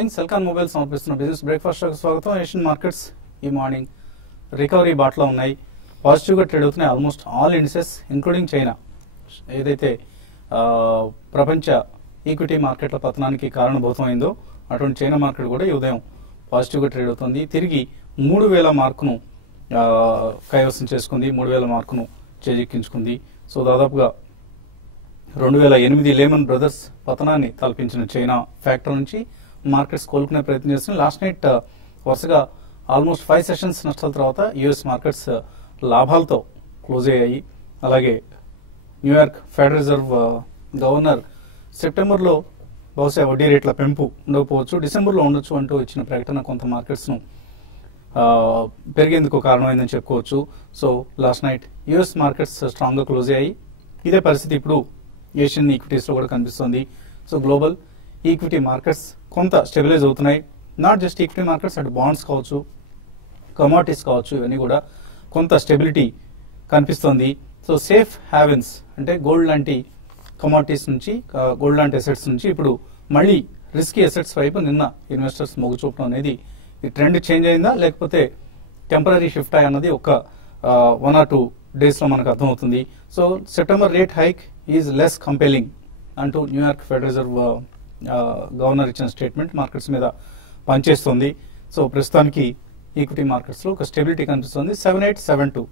Morning Celkon mobile సమర్పిస్తున్న business breakfast షోకి స్వాగతం. ఏషియన్ మార్కెట్స్ ఈ మార్నింగ్ రికవరీ బాటలో ఉన్నాయి. పాజిటివ్గా ట్రేడ్ అవుతున్నాయి almost all indices including China. ఏదైతే ప్రపంచ ఈక్విటీ మార్కెట్ల పతనానికి కారణభూతమైందో అటువంటి చైనా మార్కెట్ కూడా ఈ ఉదయం పాజిటివ్గా ట్రేడ్ అవుతుంది. తిరిగి 3000 మార్కును కైవసం చేసుకుంది, 3000 మార్కును చేజిక్కించుకుంది. సో దాదాపుగా 2008 లేమన్ బ్రదర్స్ పతనాన్ని తలపించిన చైనా ఫ్యాక్టర్ నుంచి మార్కెట్స్ కోలుకునే ప్రయత్నం చేస్తుంది. లాస్ట్ నైట్ వరుసగా ఆల్మోస్ట్ 5 సెషన్స్ నష్టాల తర్వాత యుఎస్ మార్కెట్స్ లాభాలతో క్లోజ్ అయ్యాయి. అలాగే న్యూయార్క్ ఫెడరల్ రిజర్వ్ గవర్నర్ సెప్టెంబర్లో బహుశా వడ్డీ రేట్ల పెంపు ఉండకపోవచ్చు, డిసెంబర్లో ఉండొచ్చు అంటూ ఇచ్చిన ప్రకటన కొంత మార్కెట్స్ను పెరిగేందుకు కారణమైందని చెప్పుకోవచ్చు. So last night US markets స్ట్రాంగ్గా క్లోజ్ అయ్యాయి. ఇదే పరిస్థితి ఇప్పుడు ఏషియన్ ఈక్విటీస్లో కూడా కనిపిస్తుంది. సో గ్లోబల్ ఈక్విటీ మార్కెట్స్ కొంత స్టెబిలైజ్ అవుతున్నాయి. నాట్ జస్ట్ ఈక్విటీ మార్కెట్స్, అటు బాండ్స్ కావచ్చు, కమోడిటీస్ కావచ్చు, ఇవన్నీ కూడా కొంత స్టెబిలిటీ కనిపిస్తుంది. సో సేఫ్ హ్యావెన్స్ అంటే గోల్డ్ లాంటి కమోడిటీస్ నుంచి, గోల్డ్ లాంటి అసెట్స్ నుంచి ఇప్పుడు మళ్ళీ రిస్కీ అసెట్స్ వైపు నిన్న ఇన్వెస్టర్స్ మొగ్గు చూపడం అనేది ఈ ట్రెండ్ చేంజ్ అయిందా లేకపోతే టెంపరీ షిఫ్ట్ అన్నది ఒక 1 or 2 డేస్లో మనకు అర్థమవుతుంది. So September rate hike is less compelling అంటూ న్యూయార్క్ ఫెడరల్ రిజర్వ్ గవర్నర్ ఇచ్చిన స్టేట్మెంట్ మార్కెట్స్ మీద పనిచేస్తుంది. సో ప్రస్తుతానికి ఈక్విటీ మార్కెట్స్లో ఒక స్టెబిలిటీ కనిపిస్తుంది. 7872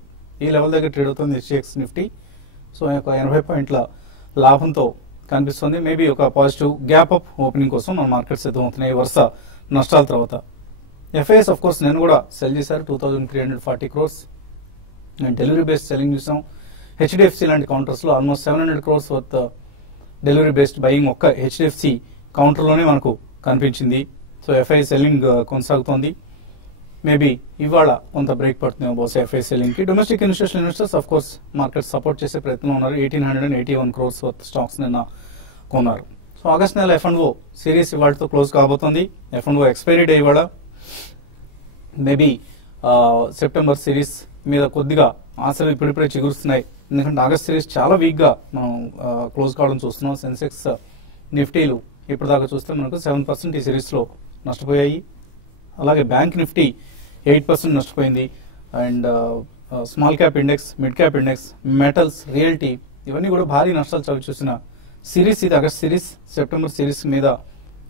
ఈ లెవెల్ దగ్గర ట్రేడ్ అవుతుంది హెచ్డిఎక్స్ నిఫ్టీ. సో ఒక 80 పాయింట్ల లాభంతో కనిపిస్తుంది. మేబీ ఒక పాజిటివ్ గ్యాప్ అప్ ఓపెనింగ్ కోసం మన మార్కెట్స్ సిద్ధమవుతున్నాయి వరుస నష్టాల తర్వాత. ఎఫ్ఐఎస్ ఆఫ్ కోర్స్ నేను కూడా సెల్ చేశారు 2340 crores. And delivery based selling చూసాం. హెచ్డిఎఫ్సి లాంటి కౌంటర్స్లో almost 700 crores worth delivery based buying ఒక్క హెచ్డిఎఫ్సి కౌంటర్లోనే మనకు కనిపించింది. సో ఎఫ్ఐ సెల్లింగ్ కొనసాగుతోంది. మేబీ ఇవాళ కొంత బ్రేక్ పడుతుంది బహుశా ఎఫ్ఐ సెల్లింగ్ కి. Domestic institutional investors of course market support చేసే ప్రయత్నంలో ఉన్నారు. 1881 crores వర్త్ స్టాక్స్ నిన్న కొన్నారు. సో ఆగస్ట్ నెల F&O సిరీస్ ఇవాళతో క్లోజ్ కాబోతుంది. F&O ఎక్స్పైరీ డే ఇవాళ. మేబీ సెప్టెంబర్ సిరీస్ మీద కొద్దిగా ఆశలు ఇప్పుడిప్పుడే చిగురుస్తున్నాయి. ఎందుకంటే ఆగస్ట్ సిరీస్ చాలా వీక్ గా మనం క్లోజ్ కావడం చూస్తున్నాం. సెన్సెక్స్ నిఫ్టీలు ఇప్పటిదాకా చూస్తే మనకు 7% ఈ సిరీస్ లో నష్టపోయాయి. అలాగే బ్యాంక్ నిఫ్టీ 8% నష్టపోయింది. And small cap index, mid cap index, metals, realty ఇవన్నీ కూడా భారీ నష్టాలు చవి చూసిన సిరీస్ ఇది. ఆగస్ట్ సిరీస్ సెప్టెంబర్ సిరీస్ మీద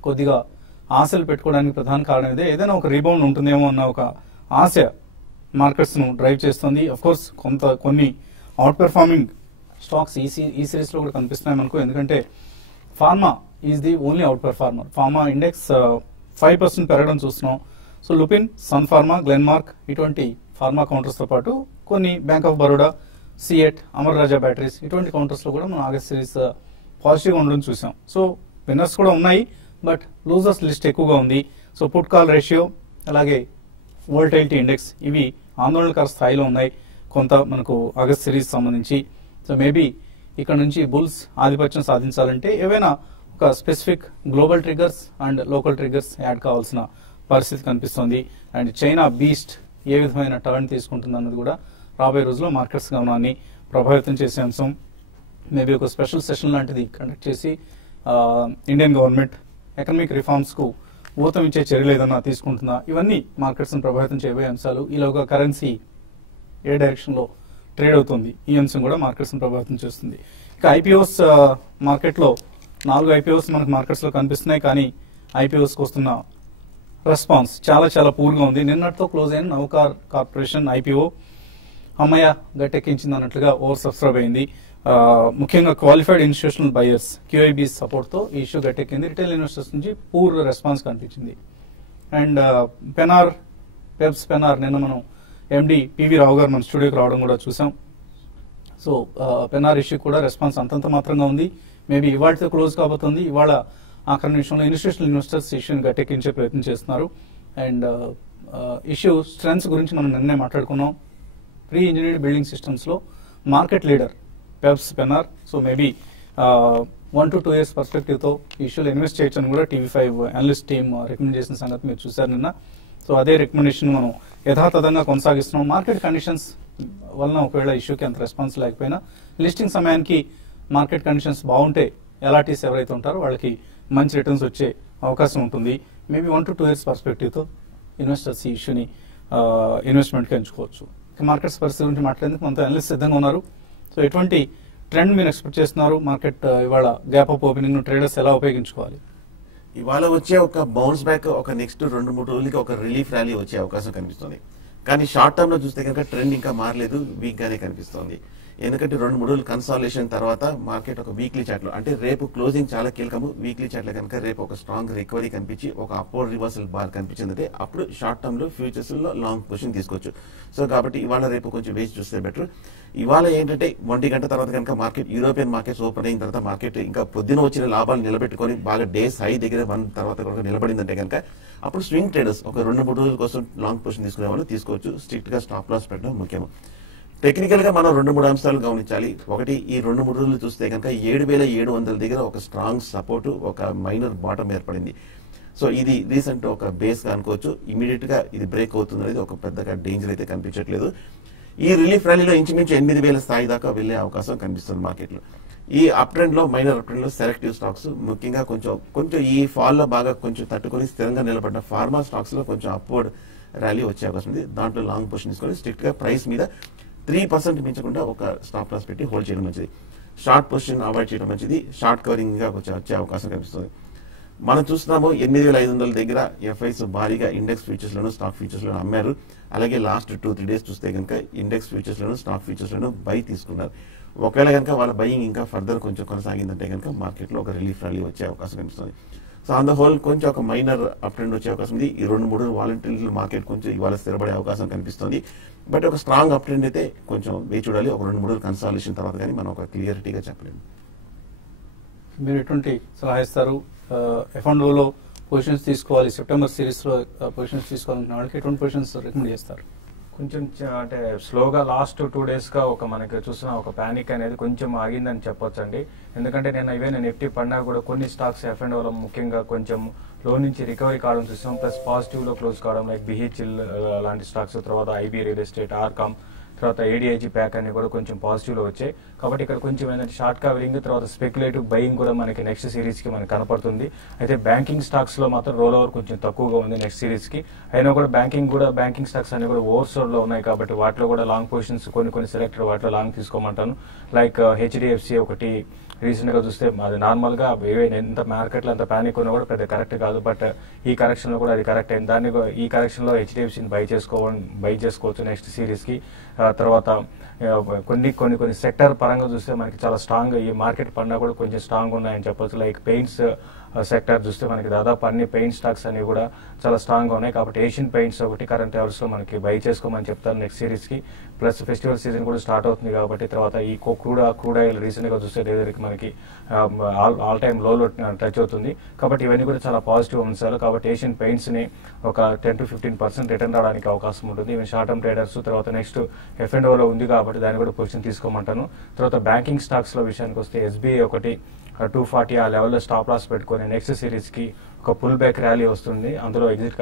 కొద్దిగా ఆశలు పెట్టుకోవడానికి ప్రధాన కారణం ఇదే. ఏదైనా ఒక రీబౌండ్ ఉంటుందేమో అన్న ఒక ఆశ మార్కెట్స్ ను డ్రైవ్ చేస్తుంది. అఫ్ కోర్స్ కొన్ని అవుట్ పెర్ఫార్మింగ్ స్టాక్స్ ఈ సిరీస్ లో కూడా కనిపిస్తున్నాయి మనకు. ఎందుకంటే pharma is the only outperformer. Pharma index 5% పెరగడం చూస్తున్నాం. So Lupin, Sun Pharma, Glenmark ఇటువంటి ఫార్మా కౌంటర్స్ తో పాటు కొన్ని bank of Baroda, CEAT, Amara Raja batteries ఇటువంటి కౌంటర్స్ లో కూడా మనం ఆగస్ట్ సిరీస్ పాజిటివ్ గా ఉండడం చూసాం. సో విన్నర్స్ కూడా ఉన్నాయి, బట్ లూజర్స్ లిస్ట్ ఎక్కువగా ఉంది. సో పుట్ కాల్ రేషియో అలాగే వోల్టైలిటీ ఇండెక్స్ ఇవి ఆందోళనకర స్థాయిలో ఉన్నాయి కొంత మనకు ఆగస్ట్ సిరీస్ సంబంధించి. సో మేబీ ఇక్కడ నుంచి బుల్స్ ఆధిపత్యం సాధించాలంటే ఏవైనా ఒక specific global triggers and local triggers add కావాల్సిన పరిస్థితి కనిపిస్తుంది. అండ్ చైనా బీస్ట్ ఏ విధమైన టర్న్ తీసుకుంటుంది అన్నది కూడా రాబోయే రోజుల్లో మార్కెట్స్ గమనాన్ని ప్రభావితం చేసే అంశం. మేబీ ఒక స్పెషల్ సెషన్ లాంటిది కండక్ట్ చేసి ఇండియన్ గవర్నమెంట్ ఎకనామిక్ రిఫార్మ్స్ కు ఊతం ఇచ్చే చర్యలు ఏదన్నా తీసుకుంటుందా, ఇవన్నీ మార్కెట్స్ ను ప్రభావితం చేయబోయే అంశాలు. ఈలోగా కరెన్సీ ఏ డైరెక్షన్ లో ట్రేడ్ అవుతుంది ఈ అంశం కూడా మార్కెట్స్ ను ప్రభావితం చేస్తుంది. ఇక ఐపీఓస్ మార్కెట్ లో 4 ఐపీఓస్ మనకు మార్కెట్స్ లో కనిపిస్తున్నాయి. కానీ ఐపీఓస్ కు వస్తున్న రెస్పాన్స్ చాలా పూర్గా ఉంది. నిన్నటితో క్లోజ్ అయిన నవకార్ కార్పొరేషన్ ఐపీఓ అమ్మయ్య గట్టెక్కించింది అన్నట్లుగా ఓవర్ సబ్స్క్రైబ్ అయింది. ముఖ్యంగా qualified institutional buyers QIB support తో ఈ ఇష్యూ గట్టెక్కింది. రిటైల్ ఇన్వెస్టర్స్ నుంచి పూర్ రెస్పాన్స్ కనిపించింది. అండ్ పెప్స్ పెనార్ నిన్న మనం ఎండి పివి రావు గారు మన స్టూడియోకి రావడం కూడా చూసాం. సో పెనార్ ఇష్యూ కూడా రెస్పాన్స్ అంతంత మాత్రంగా ఉంది. మేబీ ఇవాళతో క్లోజ్ కాబోతుంది. ఇవాళ ఆఖరి నిమిషంలో ఇన్స్టిట్యూషనల్ ఇన్వెస్టర్స్ ఇష్యూని గట్టెక్కించే ప్రయత్నం చేస్తున్నారు. అండ్ ఇష్యూ స్ట్రెంగ్స్ గురించి మనం నిన్నే మాట్లాడుకున్నాం. ప్రీ ఇంజనీర్డ్ బిల్డింగ్ సిస్టమ్స్ లో market leader PEBS Pennar. So maybe 1 to 2 years perspective తో ఇష్యూలో ఇన్వెస్ట్ చేయొచ్చు అని కూడా TV5 అనలిస్ట్ టీమ్ రికమెండ్ చేసిన సంగతి మీరు చూశారు నిన్న. సో అదే రికమెండేషన్ మనం యథాతథంగా కొనసాగిస్తున్నాం. మార్కెట్ కండిషన్స్ వలన ఒకవేళ ఇష్యూకి అంత రెస్పాన్స్ లేకపోయినా లిస్టింగ్ సమయానికి మార్కెట్ కండిషన్స్ బాగుంటే ఎలాటీస్ ఎవరైతే ఉంటారో వాళ్ళకి మంచి రిటర్న్స్ వచ్చే అవకాశం ఉంటుంది. మేబీ 1 to 2 years పర్స్పెక్టివ్తో ఇన్వెస్టర్స్ ఈ ఇష్యూని ఇన్వెస్ట్మెంట్కి ఎంచుకోవచ్చు. మార్కెట్స్ పరిస్థితి గురించి మాట్లాడేందుకు మనతో అనలిస్ట్ సిద్ధంగా ఉన్నారు. సో ఎటువంటి ట్రెండ్ మీరు ఎక్స్పెక్ట్ చేస్తున్నారు? మార్కెట్ ఇవాళ గ్యాప్ అప్ ఓపెనింగ్ ట్రేడర్స్ ఎలా ఉపయోగించుకోవాలి? ఇవాళ వచ్చే ఒక బౌన్స్ బ్యాక్ ఒక నెక్స్ట్ 2-3 రోజులకి ఒక రిలీఫ్ ర్యాలీ వచ్చే అవకాశం కనిపిస్తుంది. కానీ షార్ట్ టర్మ్ లో చూస్తే కనుక ట్రెండ్ ఇంకా మారలేదు, వీక్ గానే కనిపిస్తుంది. ఎందుకంటే 2-3 రోజులు కన్సాలిడేషన్ తర్వాత మార్కెట్ ఒక వీక్లీ చార్ట్ లో, అంటే రేపు క్లోజింగ్ చాలా కీలకము. వీక్లీ చార్ట్ లో కనుక రేపు ఒక స్ట్రాంగ్ రికవరీ కనిపించి ఒక అప్వర్డ్ రివర్సల్ బార్ కనిపించిందంటే అప్పుడు షార్ట్ టర్మ్ లో ఫ్యూచర్స్ లో లాంగ్ పొజిషన్ తీసుకోవచ్చు. సో కాబట్టి ఇవాళ రేపు కొంచెం వేచి చూస్తే బెటర్. ఇవాళ ఏంటంటే 1 గంట తర్వాత కనుక మార్కెట్ యూరోపియన్ మార్కెట్స్ ఓపెన్ అయిన తర్వాత మార్కెట్ ఇంకా పొద్దున వచ్చిన లాభాలు నిలబెట్టుకొని బాగా డేస్ హై దగ్గర 1 తర్వాత కనుక నిలబడిందంటే కనుక అప్పుడు స్వింగ్ ట్రేడర్స్ ఒక 2-3 రోజుల కోసం లాంగ్ పొజిషన్ తీసుకునే వాళ్ళు తీసుకోవచ్చు. స్ట్రిక్ట్ గా స్టాప్ లాస్ పెట్టడం ముఖ్యం. టెక్నికల్ గా మనం 2-3 అంశాలు గమనించాలి. ఒకటి, ఈ 2-3 రోజులు చూస్తే కనుక 7,700 దగ్గర ఒక స్ట్రాంగ్ సపోర్ట్, ఒక మైనర్ బాటం ఏర్పడింది. సో ఇది రీసెంట్ ఒక బేస్ గా అనుకోవచ్చు. ఇమీడియట్ గా ఇది బ్రేక్ అవుతుంది అనేది ఒక పెద్దగా డేంజర్ అయితే కనిపించట్లేదు. ఈ రిలీఫ్ ర్యాలీలో ఇంచుమించు 8,000 స్థాయి దాకా వెళ్లే అవకాశం కనిపిస్తుంది మార్కెట్ లో. ఈ అప్ ట్రెండ్ లో, మైనర్ అప్ ట్రెండ్ లో సెలెక్టివ్ స్టాక్స్ ముఖ్యంగా కొంచెం ఈ ఫాల్ లో బాగా కొంచెం తట్టుకొని స్థిరంగా నిలబడిన ఫార్మా స్టాక్స్ లో కొంచెం అప్వర్డ్ ర్యాలీ వచ్చే అవకాశం ఉంది. దాంట్లో లాంగ్ పొజిషన్ తీసుకొని స్ట్రిక్ట్ గా ప్రైస్ మీద 3% మించకుండా ఒక స్టాప్ లాస్ పెట్టి హోల్డ్ చేయడం మంచిది. షార్ట్ పొజిషన్ అవాయిడ్ చేయడం మంచిది. షార్ట్ కవరింగ్ గా వచ్చే అవకాశం కనిపిస్తుంది. మనం చూస్తున్నాము 8,500 దగ్గర ఎఫ్ఐస్ భారీగా ఇండెక్స్ ఫ్యూచర్స్ లోను, స్టాక్ ఫ్యూచర్స్ లోను అమ్మారు. అలాగే లాస్ట్ 2-3 డేస్ చూస్తే కనుక index futures loan, stock futures loan by తీసుకున్నారు. ఒకవేళ కనుక వాళ్ళ బయింగ్ ఇంకా ఫర్దర్ కొంచెం కొనసాగిందంటే కనుక మార్కెట్ లో ఒక రిలీఫ్ ర్యాలీ వచ్చే అవకాశం కనిపిస్తుంది. సో ఆన్ ద హోల్ కొంచెం ఒక మైనర్ అప్ ట్రెండ్ వచ్చే అవకాశం ఉంది. ఈ 2-3 వాలంటీర్ మార్కెట్ కొంచెం ఇవాళ స్థిరపడే అవకాశం కనిపిస్తుంది. బట్ ఒక స్ట్రాంగ్ అప్ ట్రెండ్ అయితే కొంచెం వేచి చూడాలి. ఒక 2-3 కన్సాలిడేషన్ తర్వాత కానీ మనం ఒక క్లియరిటీగా చెప్పలేము. మీరు ఎటువంటి సలహా ఇస్తారు? F&O పొజిషన్స్ తీసుకోవాలి, సెప్టెంబర్ సిరీస్ లో పొజిషన్స్ తీసుకోవాలనుకున్న వాళ్ళకి ఎటువంటి పొజిషన్స్ రికమెండ్ చేస్తారు? కొంచెం అంటే స్లోగా లాస్ట్ 2 డేస్ గా ఒక మనకి చూసిన ఒక ప్యానిక్ అనేది కొంచెం ఆగిందని చెప్పొచ్చు అండి. ఎందుకంటే నేను నిఫ్టీ పడినా కూడా కొన్ని స్టాక్స్ F&O ముఖ్యంగా కొంచెం లో నుంచి రికవరీ కావడం చూసాం. ప్లస్ పాజిటివ్ లో క్లోజ్ కావడం, లైక్ BHL లాంటి స్టాక్స్, తర్వాత IB రియల్ ఎస్టేట్, ఆర్కామ్, తర్వాత ADIG ప్యాక్ అన్ని కూడా కొంచెం పాజిటివ్ లో వచ్చాయి. కాబట్టి ఇక్కడ కొంచెం ఏంటంటే షార్ట్ కవరింగ్, తర్వాత స్పెక్యులేటివ్ బయింగ్ కూడా మనకి నెక్స్ట్ సిరీస్ కి మనకి కనపడుతుంది. అయితే బ్యాంకింగ్ స్టాక్స్ లో మాత్రం రోల్ ఓవర్ కొంచెం తక్కువగా ఉంది నెక్స్ట్ సిరీస్ కి. అయినా కూడా బ్యాంకింగ్ స్టాక్స్ అన్ని కూడా ఓవర్ సోల్డ్ లో ఉన్నాయి. కాబట్టి వాటిలో కూడా లాంగ్ పొజిషన్స్ కొన్ని సెలెక్టెడ్ వాటిలో లాంగ్ తీసుకోమంటాను. లైక్ HDFC ఒకటి రీసెంట్ గా చూస్తే అది నార్మల్ గా ఎంత మార్కెట్ లో అంత ప్యానిక్ ఉన్నా కూడా పెద్ద కరెక్ట్ కాదు. బట్ ఈ కరెక్షన్ లో కూడా అది కరెక్ట్ అయింది. దాన్ని ఈ కరెక్షన్ లో HDFCని బై చేసుకోవచ్చు నెక్స్ట్ సిరీస్ కి. తర్వాత కొన్ని సెక్టర్ పరంగా చూస్తే మనకి చాలా స్ట్రాంగ్, ఈ మార్కెట్ పడినా కూడా కొంచెం స్ట్రాంగ్ ఉన్నాయని చెప్పొచ్చు. లైక్ పెయింట్స్ సెక్టర్ చూస్తే మనకి దాదాపు అన్ని పెయింట్ స్టాక్స్ అన్ని కూడా చాలా స్ట్రాంగ్ గా ఉన్నాయి. కాబట్టి ఏషియన్ పెయింట్స్ ఒకటి కరెంట్ అవర్స్ లో మనకి బై చేసుకోమని చెప్తాను నెక్స్ట్ సిరీస్ కి. ప్లస్ ఫెస్టివల్ సీజన్ కూడా స్టార్ట్ అవుతుంది కాబట్టి, తర్వాత ఈ క్రూడ్ ఆయిల్ రీసెంట్ గా చూస్తే దగ్గరికి మనకి ఆల్ టైమ్ లోలో టచ్ అవుతుంది. కాబట్టి ఇవన్నీ కూడా చాలా పాజిటివ్ అంశాలు. కాబట్టి ఏషియన్ పెయింట్స్ ని ఒక 10-15% రిటర్న్ రావడానికి అవకాశం ఉంటుంది. Even short term traders. తర్వాత నెక్స్ట్ F&O లో ఉంది కాబట్టి దాన్ని కూడా పొజిషన్ తీసుకోమంటాను. తర్వాత బ్యాంకింగ్ స్టాక్స్ లో విషయానికి వస్తే SBI ఒకటి 240 ఆ లెవెల్లో స్టాప్ లాస్ పెట్టుకొని నెక్స్ట్ సిరీస్ కి ఒక పుల్ బ్యాక్ ర్యాలీ వస్తుంది. అందులో ఎగ్జిట్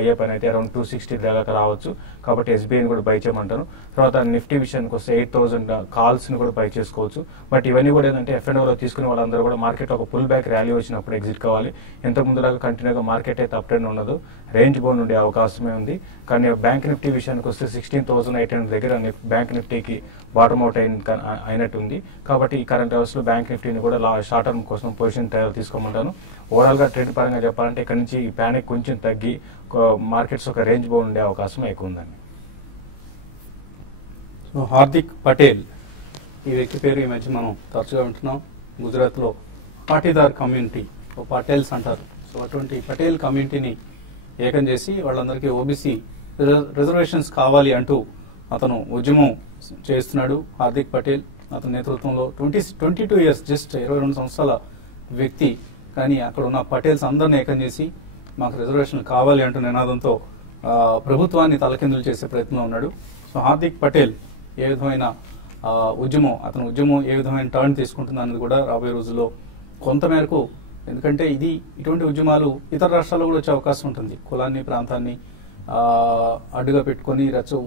అయ్యే పని అయితే అరౌండ్ 260 దాకా రావచ్చు. కాబట్టి SBIని కూడా బై చేయమంటాను. తర్వాత నిఫ్టీ విషయానికి వస్తే 8,000 కాల్స్ ని కూడా బై చేసుకోవచ్చు. బట్ ఇవన్నీ కూడా ఏంటంటే F&O లో తీసుకునే వాళ్ళందరూ కూడా మార్కెట్ ఒక పుల్ బ్యాక్ ర్యాలీ వచ్చినప్పుడు ఎగ్జిట్ కావాలి. ఇంత ముందులాగా కంటిన్యూగా మార్కెట్ అయితే అప్ ట్రెండ్ ఉండదు, రేంజ్ బౌండ్ ఉండే అవకాశమే ఉంది. కానీ బ్యాంక్ నిఫ్టీ విషయానికి వస్తే 16,800 దగ్గర బ్యాంక్ నిఫ్టీకి బాటమ్ అవుట్ అయినట్టు ఉంది. కాబట్టి ఈ కరెంట్ అవర్స్ లో బ్యాంక్ నిఫ్టీని కూడా షార్ట్ టర్మ్ కోసం పొజిషన్ తీసుకోమంటాను. ఓవరాల్ గా ట్రెండ్ పరంగా చెప్పాలంటే ఇక్కడ నుంచి ఈ ప్యానిక్ కొంచెం తగ్గి మార్కెట్స్ ఒక రేంజ్ బౌండ్ ఉండే అవకాశం ఎక్కువ ఉందండి. హార్దిక్ పటేల్ ఈ వ్యక్తి పేరు ఈ మధ్య మనం తరచుగా వింటున్నాం. గుజరాత్ లో పాటీదార్ కమ్యూనిటీ, పటేల్స్ అంటారు. సో అటువంటి పటేల్ కమ్యూనిటీని ఏకం చేసి వాళ్ళందరికీ OBC రిజర్వేషన్స్ కావాలి అంటూ అతను ఉద్యమం చేస్తున్నాడు. హార్దిక్ పటేల్ అతని నేతృత్వంలో 22 ఇయర్స్, జస్ట్ 22 సంవత్సరాల వ్యక్తి. కానీ అక్కడ ఉన్న పటేల్స్ అందరిని ఏకం చేసి మాకు రిజర్వేషన్లు కావాలి అంటూ నినాదంతో ప్రభుత్వాన్ని తలకిందులు చేసే ప్రయత్నంలో ఉన్నాడు. సో హార్దిక్ పటేల్ ఏ విధమైన అతని ఉద్యమం ఏ విధమైన టర్న్ తీసుకుంటుంది అన్నది కూడా రాబోయే రోజుల్లో కొంతమేరకు, ఎందుకంటే ఇటువంటి ఉద్యమాలు ఇతర రాష్ట్రాల్లో కూడా వచ్చే అవకాశం ఉంటుంది. కులాన్ని, ప్రాంతాన్ని అడ్డుగా పెట్టుకొని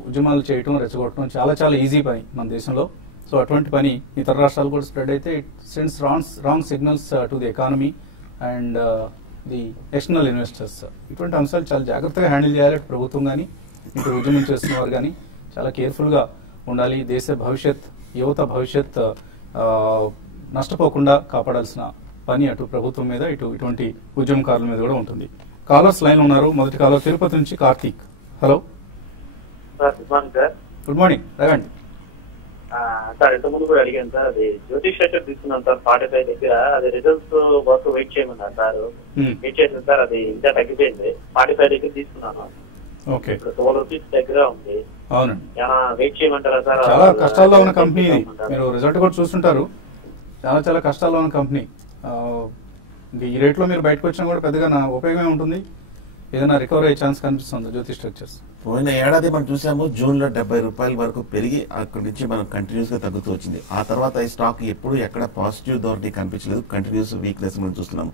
ఉద్యమాలు చేయటం, రెచ్చగొట్టడం చాలా చాలా ఈజీ పని మన దేశంలో. సో అటువంటి పని ఇతర రాష్ట్రాలు కూడా స్ప్రెడ్ అయితే it sends wrong signals to the economy and the external investors. ఇటువంటి అంశాలు చాలా జాగ్రత్తగా హ్యాండిల్ చేయాలి. ప్రభుత్వం కానీ ఇంకా ఉద్యమం చేస్తున్న వారు కానీ చాలా కేర్ఫుల్గా ఉండాలి. దేశ భవిష్యత్, యువత భవిష్యత్ నష్టపోకుండా కాపాడాల్సిన పని అటు ప్రభుత్వం మీద, ఇటువంటి ఉద్యమకారుల మీద కూడా ఉంటుంది. కాలర్స్ లైన్ ఉన్నారు. మొదటి కాలర్ తిరుపతి నుంచి Karthik. Hello good morning sir. Good morning, రండి. సార్ ఇంతకుముందు కూడా అడిగాను సార్, అది జ్యోతిష్ షెట్టర్ తీసుకున్నాను సార్ 45 దగ్గర. అది రిజల్ట్స్ వరకు వెయిట్ చేయమన్నారు సార్. వెయిట్ చేసింది సార్, అది ఇంకా తగ్గిపోయింది. 45 దగ్గర తీసుకున్నాను. ఓకే, ఇప్పుడు 12 రూపీస్ దగ్గర ఉంది. అవునండి, వెయిట్ చేయమంటారా సార్? చాలా కష్టాల్లో ఉన్న కంపెనీ ఇది. మీరు రిజల్ట్ కూడా చూస్తుంటారు. చాలా కష్టాల్లో ఉన్న కంపెనీ. ఈ రేట్లో మీరు బయటకు వచ్చినా కూడా పెద్దగా నా ఉపయోగమే ఉంటుంది. ఏదైనా రికవర్ అయ్యే ఛాన్స్ కనిపిస్తుంది జ్యోతిష్ స్ట్రక్చర్స్. పోయిన ఏడాది మనం చూసాము, జూన్ లో 70 రూపాయల వరకు పెరిగి అక్కడి నుంచి మనం కంటిన్యూస్ గా తగ్గుతూ వచ్చింది. ఆ తర్వాత ఈ స్టాక్ ఎప్పుడు ఎక్కడ పాజిటివ్ ధోరణి కనిపించలేదు, కంటిన్యూస్ వీక్నెస్ మనం చూస్తున్నాము.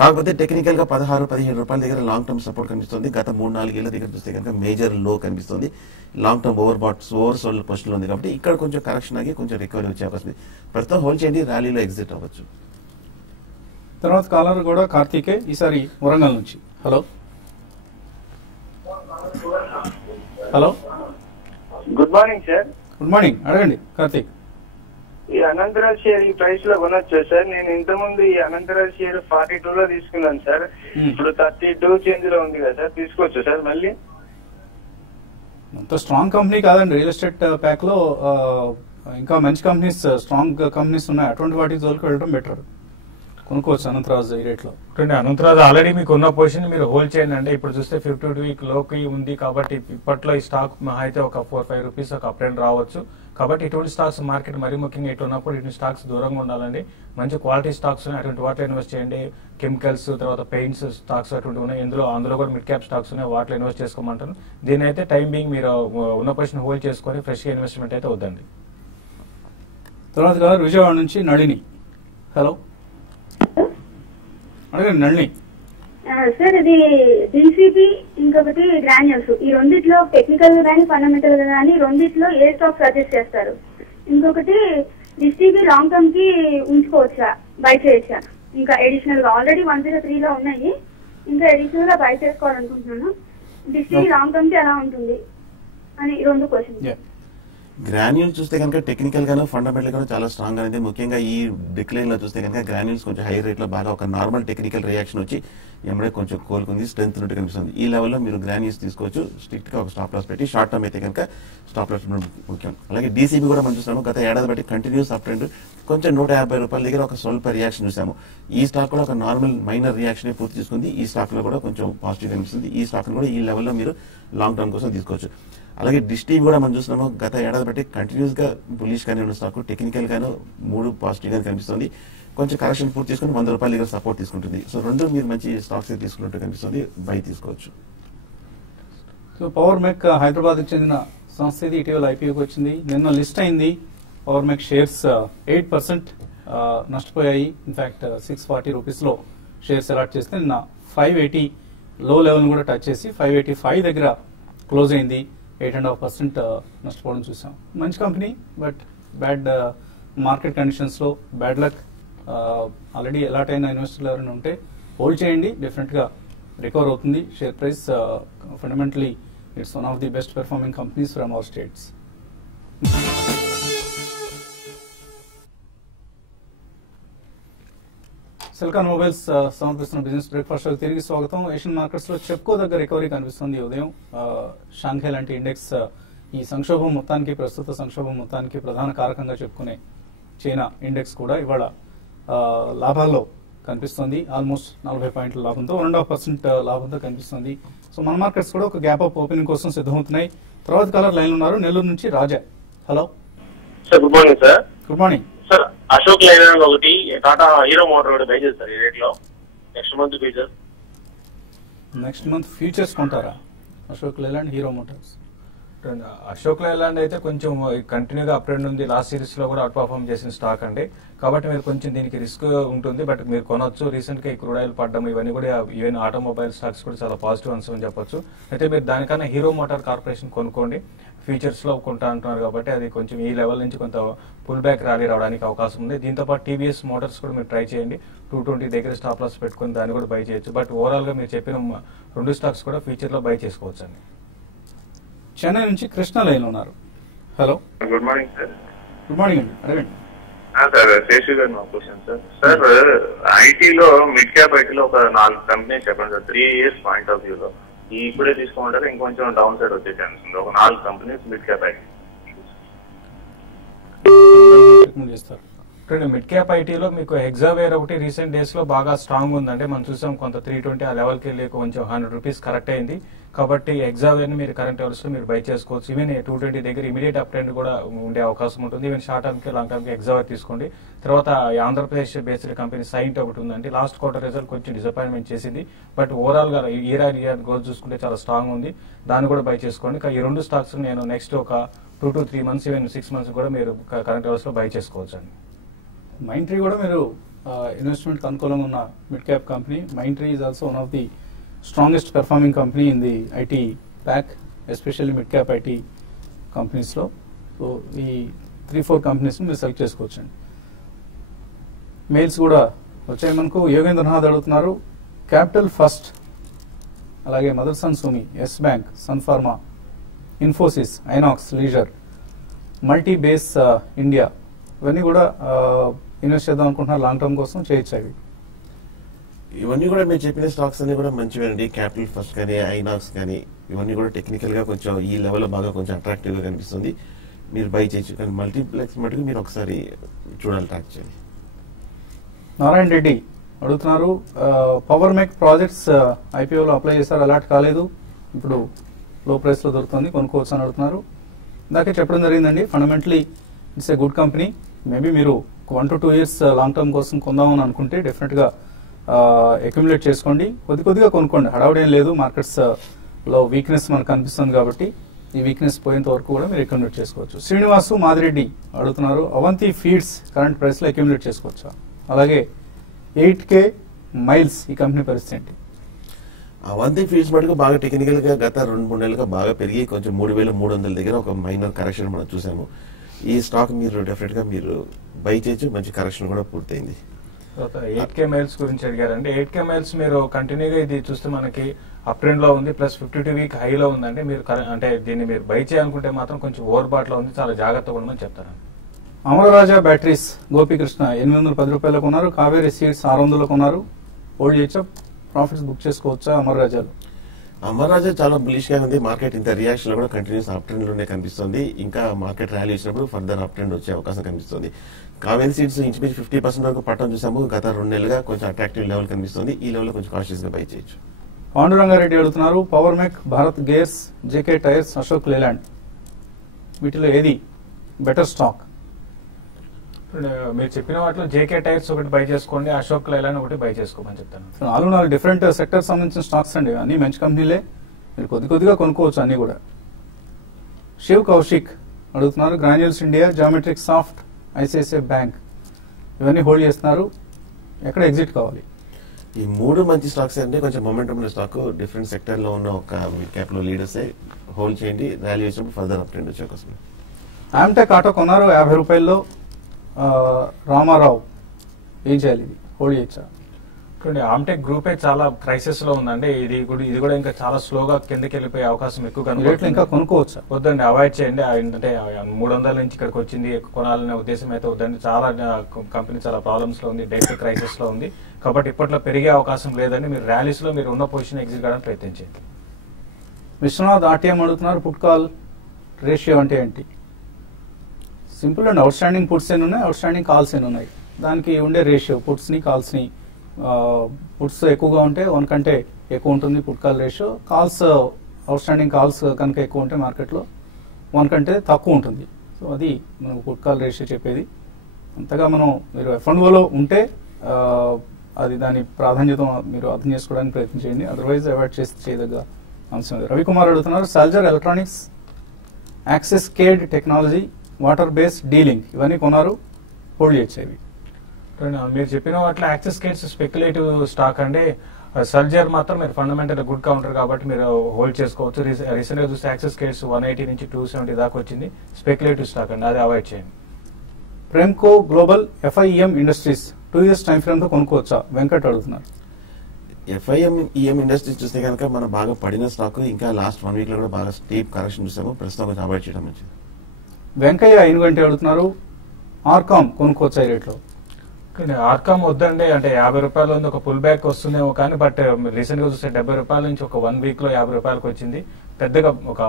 కాకపోతే టెక్నికల్ గా 16-17 రూపాయల దగ్గర లాంగ్ టర్మ్ సపోర్ట్ కనిపిస్తుంది. గత 3-4 ఏళ్ల దగ్గర చూస్తే కనుక మేజర్ లో కనిపిస్తుంది. Long term over sold position ఉంది. కాబట్టి ఇక్కడ కొంచెం కరెక్షన్ ఆగి కొంచెం రికవరీ వచ్చే అవకాశం ఉంది. ప్రస్తుతం హోల్డ్ చేయండి, ర్యాలీలో ఎగ్జిట్ అవ్వచ్చు. తర్వాత కాలర్ కూడా కార్తీకే, ఈసారి వరంగల్ నుంచి. Hello hello good morning sir. Good morning, అడగండి కార్తీక్. ఈ అనంతరాజ్ షేర్ ఈ ప్రైస్ లో కొనొచ్చా సార్? నేను ఇంతకుముందు ఈ అనంతరాజ్ షేర్ 42 లో తీసుకున్నాను సార్. ఇప్పుడు 32 చేంజ్ లో ఉంది కదా సార్, తీసుకోవచ్చా సార్ మళ్ళీ? అంత స్ట్రాంగ్ కంపెనీ కాదండి. రియల్ ఎస్టేట్ ప్యాక్ లో ఇంకా మంచి కంపెనీస్, స్ట్రాంగ్ కంపెనీస్ ఉన్నాయి. అటువంటి వాటికి జోలికి వెళ్ళడం బెటర్. కొనుక్కోవచ్చు అనంతరాజ్ ఈ రేట్లో. అనంతరాజ్ ఆల్రెడీ మీకు ఉన్న పొజిషన్ మీరు హోల్డ్ చేయండి. అంటే ఇప్పుడు చూస్తే 52 వీక్ లోకి ఉంది కాబట్టి ఇప్పట్లో ఈ స్టాక్ అయితే ఒక 4-5 రూపీస్ ఒక అప్ అండ్ రావచ్చు. కాబట్టి ఇటువంటి స్టాక్స్ మార్కెట్ మరీ ముఖ్యంగా ఇటు ఉన్నప్పుడు ఇటువంటి స్టాక్స్ దూరంగా ఉండాలండి. మంచి క్వాలిటీ స్టాక్స్ ఉన్నాయి, అటువంటి వాటిలో ఇన్వెస్ట్ చేయండి. కెమికల్స్, తర్వాత పెయింట్స్ స్టాక్స్ అటువంటి ఉన్నాయి. అందులో కూడా మిడ్ క్యాప్ స్టాక్స్ ఉన్నాయి, వాటిలో ఇన్వెస్ట్ చేసుకోమంటారు. దీని అయితే టైం బీయింగ్ మీరు ఉన్న పొజిషన్ హోల్డ్ చేసుకొని ఫ్రెష్ గా ఇన్వెస్ట్మెంట్ అయితే వద్దండి. తర్వాత విజయవాడ నుంచి నళిని. హలో అడగండి నళిని. సార్ ఇది డీసీపీ ఇంకొకటి గ్రాన్యూల్స్, ఈ రెండిట్లో టెక్నికల్ గా కానీ ఫండమెంటల్ గా కానీ రెండిట్లో ఏ స్టాక్ సజెస్ట్ చేస్తారు? ఇంకొకటి డీసీపీ లాంగ్ టర్మ్ కి ఉంచుకోవచ్చా, బై చేయొచ్చా? ఇంకా అడిషనల్ గా ఆల్రెడీ 103 లో ఉన్నాయి, ఇంకా అడిషనల్ గా బై చేసుకోవాలనుకుంటున్నాను. డీసీపీ లాంగ్ టర్మ్ కి ఎలా ఉంటుంది అని 2 క్వశ్చన్స్. గ్రాన్యూల్స్ చూస్తే కనుక టెక్నికల్ గాను ఫండమెంటల్ గాను చాలా స్ట్రాంగ్ అనేది. ముఖ్యంగా ఈ డిక్లైన్ లో చూస్తే కనుక గ్రాన్యూల్స్ కొంచెం హై రేట్ లో బాగా ఒక నార్మల్ టెక్నికల్ రియాక్షన్ వచ్చి ఎమ్మడే కొంచెం కోలుకుంది, స్ట్రెంత్ ఉన్నట్టు కనిపిస్తుంది. ఈ లెవెల్లో మీరు గ్రాన్యూల్స్ తీసుకోవచ్చు. స్ట్రిక్ట్ గా ఒక స్టాప్ లాస్ పెట్టి, షార్ట్ టర్మ్ అయితే కనుక స్టాప్ లాస్ ముఖ్యం. అలాగే డీసీబీ కూడా మనం చూస్తాము, గత ఏడాది బట్టి కంటిన్యూస్ అప్ ట్రెండ్. కొంచెం 150 రూపాయల దగ్గర ఒక స్వల్ప రియాక్షన్ చూసాము. ఈ స్టాక్ కూడా ఒక నార్మల్ మైనర్ రియాక్షన్ పూర్తి చేసుకుంది. ఈ స్టాక్ లో కూడా కొంచెం పాజిటివ్ కనిపిస్తుంది. ఈ స్టాక్ కూడా ఈ లెవెల్లో మీరు లాంగ్ టర్మ్ కోసం తీసుకోవచ్చు. అలాగే డిస్టీ కూడా మనం చూస్తున్నాము, గత ఏడాది బట్టి కంటిన్యూస్ గా బులిష్ గానే ఉన్న స్టాక్, టెక్నికల్ గాను 3 పాజిటివ్ గానే కనిపిస్తుంది. కొంచెం కరెక్షన్ పూర్తి చేసుకుని 100 రూపాయల దగ్గర సపోర్ట్ తీసుకుంటుంది. సో 2 మీరు మంచి స్టాక్స్ తీసుకున్నట్టు కనిపిస్తుంది, బై తీసుకోవచ్చు. సో పవర్ మెక్ హైదరాబాద్ కి చెందిన సంస్థ ఇది. ఇటీవల ఐపీఓకి వచ్చింది, నిన్న లిస్ట్ అయింది. పవర్ మెక్ షేర్స్ 8% నష్టపోయాయి. ఇన్ఫాక్ట్ 640 రూపీస్ లో షేర్స్ అలాట్ చేస్తే నిన్న 580 లో లెవెల్ కూడా టచ్ చేసి 585 దగ్గర క్లోజ్ అయింది. 8.5% నష్టపోవడం చూసాం. మంచి company, but bad market conditions లో బ్యాడ్ లక్. ఆల్రెడీ అలాట్ అయిన ఇన్వెస్టర్లు ఎవరైనా ఉంటే హోల్డ్ చేయండి, డెఫినెట్ గా రికవర్ అవుతుంది share price. Fundamentally it's one of the best performing companies from our states. Silicon mobiles సమర్పిస్తున్న బిజినెస్ బ్రేక్ఫాస్ట్ షోకి తిరిగి స్వాగతం. ఏషియన్ మార్కెట్స్ లో చెప్పుకోదగ్గ రికవరీ కనిపిస్తుంది ఉదయం. షాంఘై లాంటి ఇండెక్స్ ఈ సంక్షోభం మొత్తానికి, ప్రస్తుత సంక్షోభం మొత్తానికి ప్రధాన కారకంగా చెప్పుకునే చైనా ఇండెక్స్ కూడా ఇవాళ లాభాల్లో కనిపిస్తుంది. ఆల్మోస్ట్ 40 పాయింట్ల లాభంతో 1.5% లాభంతో కనిపిస్తుంది. సో మన మార్కెట్స్ కూడా ఒక గ్యాప్ అప్ ఓపెనింగ్ కోసం సిద్ధమవుతున్నాయి. తర్వాత కలర్ లైన్ ఉన్నారు, నెల్లూరు నుంచి Raja. Hello sir, good morning sir. Good morning sir, Ashok Leyland ఒకటి, టాటా హీరో మోటార్ ఒకటి బై చేస్తారు ఈ రేట్ లో. నెక్స్ట్ మంత్ ఫ్యూచర్స్ కొంటారా? Ashok Leyland, Hero Motors. Ashok Leyland అయితే కొంచెం కంటిన్యూగా అప్ ట్రెండ్ ఉంది. లాస్ట్ సిరీస్ లో కూడా అవుట్ పర్ఫార్మ్ చేసిన స్టాక్ అండి. కాబట్టి మీరు కొంచెం దీనికి రిస్క్ ఉంటుంది, బట్ మీరు కొనొచ్చు. రీసెంట్ గా ఈ క్రూడ్ ఆయిల్ పడడం ఇవన్నీ కూడా ఈవెన్ ఆటోమొబైల్ స్టాక్స్ కూడా చాలా పాజిటివ్ అంశం అని చెప్పొచ్చు. అయితే మీరు దానికన్నా హీరో మోటార్ కార్పొరేషన్ కొనుక్కోండి. ఫ్యూచర్స్ లో కొంటా అంటున్నారు కాబట్టి అది కొంచెం ఈ లెవెల్ నుంచి కొంత పుల్ బ్యాక్ ర్యాలీ రావడానికి అవకాశం ఉంది. దీంతో పాటు టీవీఎస్ మోటార్స్ కూడా మీరు ట్రై చేయండి. 220 దగ్గర స్టాప్ లాస్ పెట్టుకుని దాన్ని కూడా బై చేయొచ్చు. బట్ ఓవరాల్ గా మీరు చెప్పిన 2 స్టాక్స్ కూడా ఫ్యూచర్ లో బై చేసుకోవచ్చు అండి. చెన్నై నుంచి కృష్ణ లైన్ ఉన్నారు. Hello, good morning sir. Good morning అండి, అడగండి. సార్ శేషు గారు నా క్వశ్చన్ సార్. సార్ ఐటీలో మిడ్ క్యాప్ ఐటీలో ఒక 4 కంపెనీస్ చెప్పండి సార్. 3 years పాయింట్ ఆఫ్ వ్యూలో ఇప్పుడే తీసుకోమంటారు, ఇంకొంచెం డౌన్ సైడ్ వచ్చే ఛాన్స్ ఉంది. ఒక 4 కంపెనీస్ మిడ్ క్యాప్ ఐటీ చేస్తారు. మిడ్ క్యాప్ ఐటీలో మీకు ఎగ్జావేర్ ఒకటి రీసెంట్ డేస్ లో బాగా స్ట్రాంగ్ ఉందంటే మనం చూసాం. కొంత 320 ఆ లెవెల్ కి వెళ్ళి కొంచెం 100 రూపీస్ కరెక్ట్ అయింది. కాబట్టి ఎగ్జావేర్ ని మీరు కరెంట్ లెవెల్స్ లో మీరు బై చేసుకోవచ్చు. ఈవెన్ 220 దగ్గర ఇమీడియట్ అప్ ట్రెండ్ కూడా ఉండే అవకాశం ఉంటుంది. ఈవెన్ షార్ట్ టర్మ్ కి లాంగ్ టర్మ్ కి ఎగ్జావేర్ తీసుకోండి. తర్వాత ఆంధ్రప్రదేశ్ బేస్డ్ కంపెనీ సైంట్ ఒకటి ఉందండి. లాస్ట్ క్వార్టర్ రిజల్ట్ కొంచెం డిసప్పాయింట్మెంట్ చేసింది, బట్ ఓవరాల్ గా ఇయర్ గ్రోత్ చూసుకుంటే చాలా స్ట్రాంగ్ ఉంది. దాన్ని కూడా బై చేసుకోండి. ఈ 2 స్టాక్స్ నేను నెక్స్ట్ ఒక 2 to 3 months ఈవెన్ 6 months కూడా మీరు కరెంట్ లెవెల్స్ లో బై చేసుకోవచ్చు అండి. మైంట్రీ కూడా మీరు ఇన్వెస్ట్మెంట్ అనుకూలంగా ఉన్న mid cap company. Mindtree is also one of the strongest performing company in the IT pack, especially mid cap IT కంపెనీస్లో. సో ఈ 3-4 కంపెనీస్ని మీరు సెలెక్ట్ చేసుకోవచ్చండి. మెయిల్స్ కూడా వచ్చాయి మనకు. యోగేంద్రనాథ్ అడుగుతున్నారు క్యాపిటల్ ఫస్ట్, అలాగే Motherson Sumi, Yes Bank, Sun Pharma, Infosys, Inox leisure, multi base India, ఇవన్నీ కూడా ఇన్వెస్ట్ చేద్దాం అనుకుంటున్నారు లాంగ్ టర్మ్ కోసం, చేయొచ్చు అవి. ఇవన్నీ కూడా మీరు చెప్పిన స్టాక్స్ అన్ని కూడా మంచివేనండి. క్యాపిటల్ ఫస్ట్ కానీ ఐనాక్స్ కానీ ఇవన్నీ కూడా టెక్నికల్ గా కొంచెం ఈ లెవెల్ బాగా కొంచెం అట్రాక్టివ్ గా కనిపిస్తుంది, మీరు బై చేయొచ్చు. కానీ మల్టీప్లెక్స్ మటుకు మీరు ఒకసారి చూడాలి, ట్రాక్ చేయాలి. నారాయణ రెడ్డి అడుగుతున్నారు పవర్ మేక్ ప్రాజెక్ట్స్ ఐపీఓలో అప్లై చేశారు, అలాట్ కాలేదు, ఇప్పుడు లో ప్రైస్ లో దొరుకుతుంది, కొనుక్కోవచ్చు అని అడుగుతున్నారు. ఇందాకే చెప్పడం జరిగిందండి, fundamentally it's a good company. Maybe మీరు 1 to 2 years లాంగ్ టర్మ్ కోసం కొందామని అనుకుంటే డెఫినెట్ గా అక్యుములేట్ చేసుకోండి, కొద్దిగా కొనుక్కోండి, హడావుడేం లేదు. మార్కెట్స్ లో వీక్నెస్ మనకు కనిపిస్తుంది కాబట్టి ఈ వీక్నెస్ పోయేంత వరకు కూడా మీరు అక్యుములేట్ చేసుకోవచ్చు. శ్రీనివాసు మాదిరెడ్డి అడుగుతున్నారు అవంతి ఫీడ్స్ కరెంట్ ప్రైస్ లో అక్యుములేట్ చేసుకోవచ్చా, అలాగే 8K మైల్స్ ఈ కంపెనీ పరిస్థితి ఏంటి? అవంతి ఫీడ్స్ మటుకు బాగా టెక్నికల్ గా గత 2-3 నెలలుగా బాగా పెరిగి కొంచెం 3300 దగ్గర ఒక మైనర్ కరెక్షన్ మనం చూసాము. ఈ స్టాక్ మీరు డెఫినెట్ గా మీరు బై చేయొచ్చు, మంచి కరెక్షన్ కూడా పూర్తయింది. 8K మైల్స్ గురించి అడిగారండి. 8K మైల్స్ మీరు కంటిన్యూగా ఇది చూస్తే మనకి అప్ ట్రెండ్ లో ఉంది, ప్లస్ 52 వీక్ హైలో ఉందంటే మీరు అంటే దీన్ని మీరు బై చేయాలనుకుంటే మాత్రం కొంచెం ఓవర్ బాట్ లో ఉంది, చాలా జాగ్రత్తగా ఉండమని చెప్తాను. అమరరాజా బ్యాటరీస్ గోపీకృష్ణ 810 రూపాయలకు ఉన్నారు, కావేరీ సీడ్స్ 600లకు ఉన్నారు, హోల్డ్ చేయొచ్చా, ప్రాఫిట్స్ బుక్ చేసుకోవచ్చా? అమరరాజాలో అమర్రాజా చాలా బులిష్ గా ఉంది. మార్కెట్ ఇంత రియాక్షన్ లో కూడా కంటిన్యూస్ అప్ ట్రెండ్ లోనే కనిపిస్తుంది. ఇంకా మార్కెట్ ర్యాలీ వచ్చినప్పుడు ఫర్దర్ అప్ ట్రెండ్ వచ్చే అవకాశం కనిపిస్తుంది. కావేరీ సీడ్స్ ఇంచుమించు 50% వరకు పట్టడం చూసాము. గత 2 నెలలుగా కొంచెం అట్రాక్టివ్ లెవెల్ కనిపిస్తుంది. ఈ లెవెల్ కొంచెం కాన్షియస్ గా బై చేయొచ్చు. పాండురంగారెడ్డి అడుగుతున్నారు power mech, Bharat gears, JK tyres, Ashok Leyland, వీటిలో ఏది బెటర్ స్టాక్? మీరు చెప్పిన వాటిలో జేకే టైర్స్ ఒకటి బై చేసుకోండి, అశోక్ లైలాండ్ ఒకటి బై చేసుకోమని చెప్తాను. 4 డిఫరెంట్ సెక్టర్ సంబంధించిన స్టాక్స్ అండి, అన్ని మంచి కంపెనీలే, మీరు కొద్దిగా కొనుక్కోవచ్చు అన్ని కూడా. శివ్ కౌశిక్ అడుగుతున్నారు granules India, geometric soft, ICICI bank, ఇవన్నీ హోల్డ్ చేస్తున్నారు, ఎక్కడ ఎగ్జిట్ కావాలి? ఈ 3 మంచి స్టాక్స్ అంటే కొంచెం మొమెంటమ్ ఉన్న స్టాక్, డిఫరెంట్ సెక్టర్ లో ఉన్న ఒక క్యాప్ లో లీడర్స్ హోల్డ్ చేయండి, ర్యాలీ వచ్చినప్పుడు ఫర్దర్ అప్ ట్రెండ్ వచ్చే అవకాశం. ఆమ్టెక్ ఆటో కొన్నారు 50 రూపాయల్లో, రామారావు, ఏం చేయాలి, ఇది హోల్డ్ చేయొచ్చా? ఆమ్టెక్ గ్రూప్ చాలా క్రైసిస్ లో ఉందండి. ఇది కూడా ఇంకా చాలా స్లోగా కిందకి వెళ్ళిపోయే అవకాశం ఎక్కువ ఇంకా కొనుక్కోవచ్చా? వద్దండి, అవాయిడ్ చేయండి. అంటే 300 నుంచి ఇక్కడికి వచ్చింది, ఎక్కువ కొనాలనే ఉద్దేశం అయితే వద్దండి. చాలా కంపెనీ చాలా ప్రాబ్లమ్స్ లో ఉంది, డైరెక్ట్ క్రైసిస్ లో ఉంది, కాబట్టి ఇప్పట్లో పెరిగే అవకాశం లేదండి. మీరు ర్యాలీస్ లో మీరు ఉన్న పొజిషన్ ఎగ్జిట్ కావడానికి ప్రయత్నించండి. విశ్వనాథ్ ఆర్టీఎం అడుగుతున్నారు పుట్ కాల్ రేషియో అంటే ఏంటి? Simple and out standing puts ఎన్ని ఉన్నాయి, అవుట్ స్టాండింగ్ కాల్స్ ఎన్ని ఉన్నాయి, దానికి ఉండే రేషియో, పుట్స్ ని కాల్స్ ని, పుట్స్ ఎక్కువగా ఉంటే 1 కంటే ఎక్కువ ఉంటుంది put call ratio, calls out standing calls కనుక ఎక్కువ ఉంటే మార్కెట్లో 1 కంటే తక్కువ ఉంటుంది. సో అది మనం పుట్ కాల్ రేషియో చెప్పేది. అంతగా మీరు F&Oలో ఉంటే అది దాని ప్రాధాన్యత మీరు అర్థం చేసుకోవడానికి ప్రయత్నించండి, అదర్వైజ్ అవాయిడ్ చేయదగ్గ అంశం. రవికుమార్ అడుగుతున్నారు Salzer electronics Axiscades technology, water base dealing ఇవన్నీ కొన్నారు, హోల్డ్ చేయొచ్చు. మీరు చెప్పిన వాటిలో యాక్సెస్ కేడ్స్ స్పెక్యులేటివ్ స్టాక్ అండి. సర్జర్ మాత్రం మీరు ఫండమెంటల్ గుడ్ కౌంటర్ కాబట్టి మీరు హోల్డ్ చేసుకోవచ్చు. రీసెంట్ గా చూస్తే యాక్సెస్ కేడ్స్ 180 నుంచి 270 దాకా వచ్చింది. స్పెక్యులేటివ్ స్టాక్ అండి, అది అవాయిడ్ చేయండి. Premco global FIEM industries 2 years time frame తో కొనుక్కోవచ్చా? వెంకట్ అడుగుతున్నారు. FIEM ఇండస్ట్రీస్ చూస్తే కనుక మనం బాగా పడిన స్టాక్ ఇంకా లాస్ట్ 1 week లో కూడా బాగా స్టీప్ కరెక్షన్ చూసాము. ప్రస్తుతం కొంచెం అవాయిడ్ చేయడం మంచిది. వెంకయ్య ఐనుగంటి అడుగుతున్నారు, ఆర్కామ్ కొనుక్కోవచ్చా ఈ రేట్లో? ఆర్కామ్ వద్దండి, అంటే 50 రూపాయలు ఉంది, ఒక పుల్ బ్యాక్ వస్తుందేమో కానీ, బట్ రీసెంట్ గా చూస్తే 70 రూపాయల నుంచి ఒక 1 week లో 50 రూపాయలకు వచ్చింది. పెద్దగా ఒక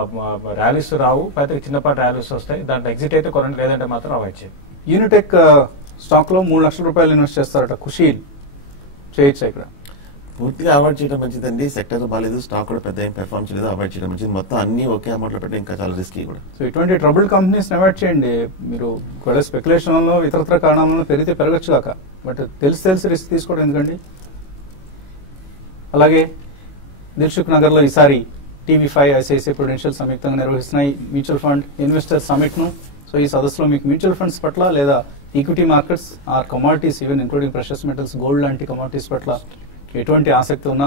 ర్యాలీస్ రావు, పెద్దగా చిన్నపాటి ర్యాలీస్ వస్తాయి. దాంట్లో ఎగ్జిట్ అయితే కొనండి, లేదంటే మాత్రం అవాయిడ్ చేయండి. యూనిటెక్ స్టాక్ లో 3 లక్షల రూపాయలు ఇన్వెస్ట్ చేస్తారట, ఖుషీల్ చేయొచ్చా ఇక్కడ? పూర్తిగా అవాయిడ్ చేయడం మంచిదండి. సెక్టర్ బాగాలేదు, స్టాక్ కూడా పెద్ద ఏం పెర్ఫార్మ్ చేయలేదు, అవాయిడ్ చేయడం మంచిది. మొత్తం అన్ని ఒకే అమౌంట్ లో పెట్టి ఇంకా చాలా రిస్కీ కూడా. సో ఇటువంటి ట్రబుల్ కంపెనీస్ అవాయిడ్ చేయండి. మీరు ఒకవేళ స్పెక్యులేషన్ లో ఇతరత్ర కారణాలలో పెరిగితే పెరగచ్చు కాక, బట్ తెలిసి రిస్క్ తీసుకోవడం ఎందుకండి? అలాగే దిల్సుఖ్ నగర్ లో ఈసారి TV5 ICICI ప్రుడెన్షియల్ సంయుక్తంగా నిర్వహిస్తున్నాయి మ్యూచువల్ ఫండ్ ఇన్వెస్టర్ సమిట్ ను. సో ఈ సదస్సులో మీకు మ్యూచువల్ ఫండ్స్ పట్ల లేదా equity markets or commodities, even including precious metals, gold లాంటి కమాడిటీస్ పట్ల ఎటువంటి ఆసక్తి ఉన్నా,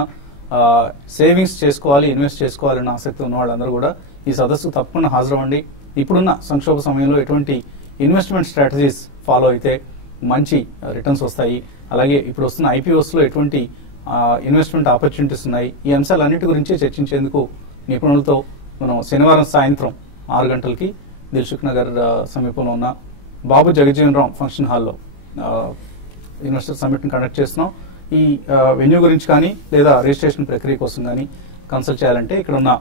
సేవింగ్స్ చేసుకోవాలి, ఇన్వెస్ట్ చేసుకోవాలన్న ఆసక్తి ఉన్న వాళ్ళందరూ కూడా ఈ సదస్సుకు తప్పకుండా హాజరవ్వండి. ఇప్పుడున్న సంక్షోభ సమయంలో ఎటువంటి ఇన్వెస్ట్మెంట్ స్ట్రాటజీస్ ఫాలో అయితే మంచి రిటర్న్స్ వస్తాయి, అలాగే ఇప్పుడు వస్తున్న IPOs లో ఎటువంటి ఇన్వెస్ట్మెంట్ ఆపర్చునిటీస్ ఉన్నాయి, ఈ అంశాలన్నిటి గురించి చర్చించేందుకు నిపుణులతో మనం శనివారం సాయంత్రం 6 గంటలకి దిల్సుఖ్ నగర్ సమీపంలో ఉన్న బాబు జగజ్జీవన్ రామ్ ఫంక్షన్ హాల్లో ఇన్వెస్టర్ సమిట్ ని కండక్ట్ చేస్తున్నాం. ఈ వెన్యూ గురించి కానీ లేదా రిజిస్ట్రేషన్ ప్రక్రియ కోసం కానీ కన్సల్ట్ చేయాలంటే ఇక్కడ ఉన్న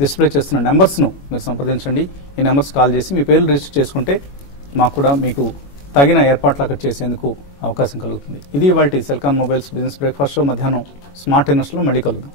డిస్ప్లే చేస్తున్న నెంబర్స్ ను మీరు సంప్రదించండి. ఈ నెంబర్స్ కాల్ చేసి మీ పేర్లు రిజిస్టర్ చేసుకుంటే మాకు కూడా మీకు తగిన ఏర్పాట్లు అక్కడ చేసేందుకు అవకాశం కలుగుతుంది. ఇది ఇవాల్టి Celkon mobiles business breakfast show. మధ్యాహ్నం స్మార్ట్ ఇన్వెస్ట్ లో మళ్ళీ కలుద్దాం.